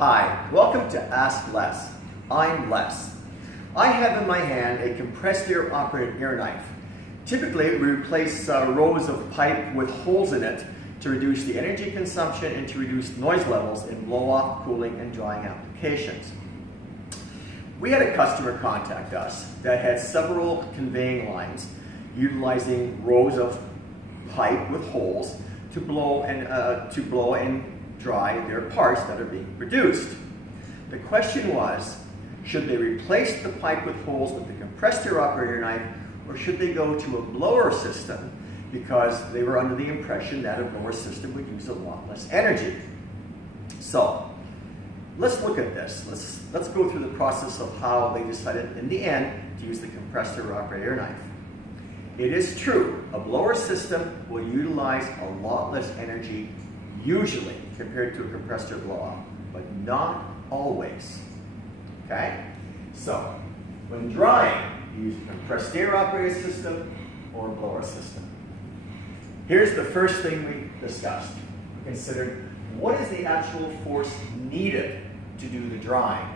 Hi, welcome to Ask Les. I'm Les. I have in my hand a compressed air operated air knife. Typically, we replace rows of pipe with holes in it to reduce the energy consumption and to reduce noise levels in blow-off, cooling, and drying applications. We had a customer contact us that had several conveying lines utilizing rows of pipe with holes to blow and dry their parts that are being produced. The question was, should they replace the pipe with holes with the compressed air operated knife, or should they go to a blower system because they were under the impression that a blower system would use a lot less energy? So let's look at this. Let's go through the process of how they decided in the end to use the compressed air operated air knife. It is true, a blower system will utilize a lot less energy usually compared to a compressed air blow-off, but not always. Okay? So, when drying, you use a compressed air operated system or a blower system. Here's the first thing we discussed. We considered what is the actual force needed to do the drying.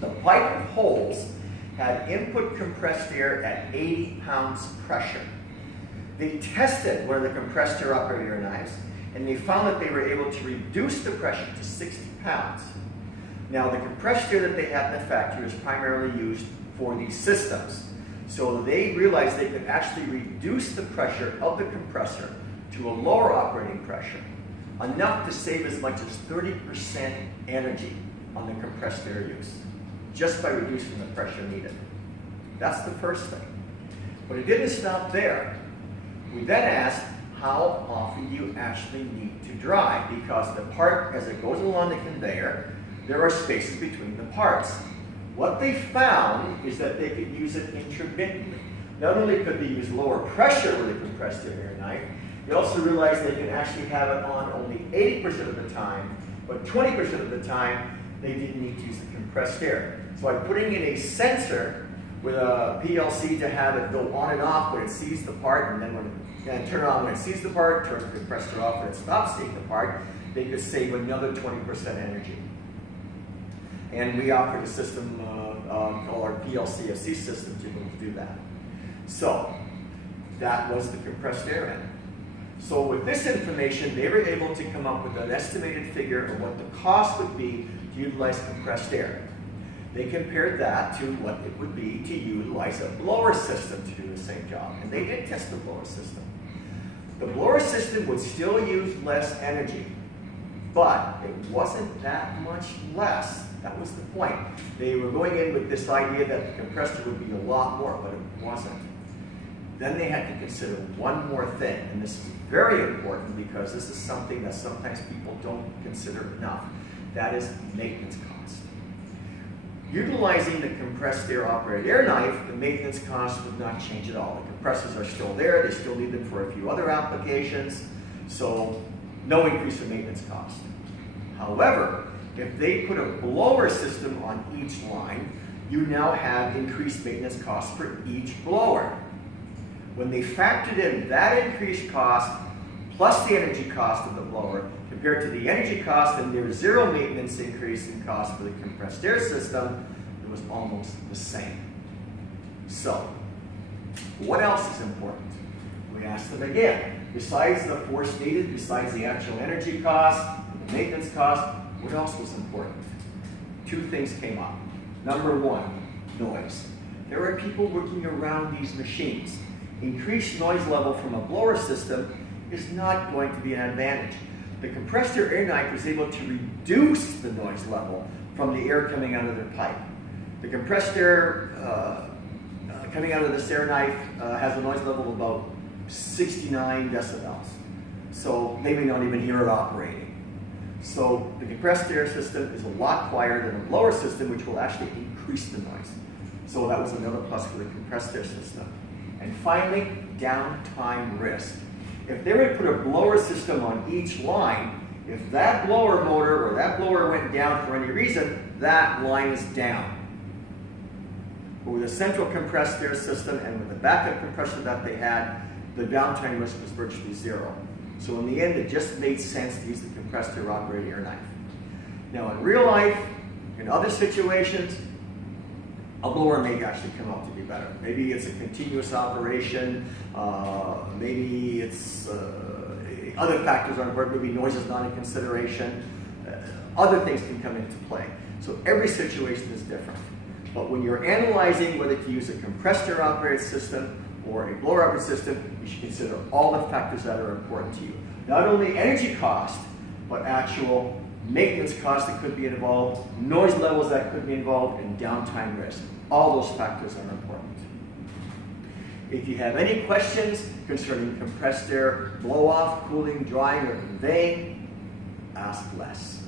The pipe of holes had input compressed air at 80 pounds pressure. They tested one of the compressed air operated air knives, and they found that they were able to reduce the pressure to 60 pounds. Now, the compressed air that they have in the factory is primarily used for these systems. So they realized they could actually reduce the pressure of the compressor to a lower operating pressure, enough to save as much as 30% energy on the compressed air use, just by reducing the pressure needed. That's the first thing. But it didn't stop there. We then asked, how often do you actually need to dry? Because the part, as it goes along the conveyor, there are spaces between the parts. What they found is that they could use it intermittently. Not only could they use lower pressure with a compressed air knife, they also realized they could actually have it on only 80% of the time, but 20% of the time, they didn't need to use the compressed air. So by putting in a sensor with a PLC to have it go on and off when it sees the part, and then turn it on when it sees the part, turn the compressor off when it stops seeing the part, they could save another 20% energy. And we offered a system called our PLCSC system to be able to do that. So that was the compressed air end. So with this information, they were able to come up with an estimated figure of what the cost would be to utilize compressed air. They compared that to what it would be to utilize a blower system to do the same job. And they did test the blower system. The blower system would still use less energy, but it wasn't that much less. That was the point. They were going in with this idea that the compressor would be a lot more, but it wasn't. Then they had to consider one more thing, and this is very important because this is something that sometimes people don't consider enough. That is maintenance cost. Utilizing the compressed air operated air knife, the maintenance cost would not change at all. The compressors are still there, they still need them for a few other applications, so no increase in maintenance cost. However, if they put a blower system on each line, you now have increased maintenance costs for each blower. When they factored in that increased cost plus the energy cost of the blower compared to the energy cost and their zero maintenance increase in cost for the compressed air system, it was almost the same. So, what else is important? We asked them again, besides the force needed, besides the actual energy cost, the maintenance cost, what else was important? Two things came up. Number one, noise. There are people working around these machines. Increased noise level from a blower system is not going to be an advantage. The compressed air knife was able to reduce the noise level from the air coming out of their pipe. The compressed air coming out of this air knife has a noise level of about 69 decibels. So they may not even hear it operating. So the compressed air system is a lot quieter than a blower system, which will actually increase the noise. So that was another plus for the compressed air system. And finally, downtime risk. If they were to put a blower system on each line, if that blower motor or that blower went down for any reason, that line is down. But with a central compressed air system and with the backup compressor that they had, the downtime risk was virtually zero. So in the end, it just made sense to use the compressed air operated air knife. Now in real life, in other situations, a blower may actually come out to be better. Maybe it's a continuous operation, maybe it's other factors are important, maybe noise is not in consideration. Other things can come into play. So every situation is different. But when you're analyzing whether to use a compressed air operated system or a blower operated system, you should consider all the factors that are important to you. Not only energy cost, but actual maintenance costs that could be involved, noise levels that could be involved, and downtime risk. All those factors are important. If you have any questions concerning compressed air blow-off, cooling, drying, or conveying, ask Les.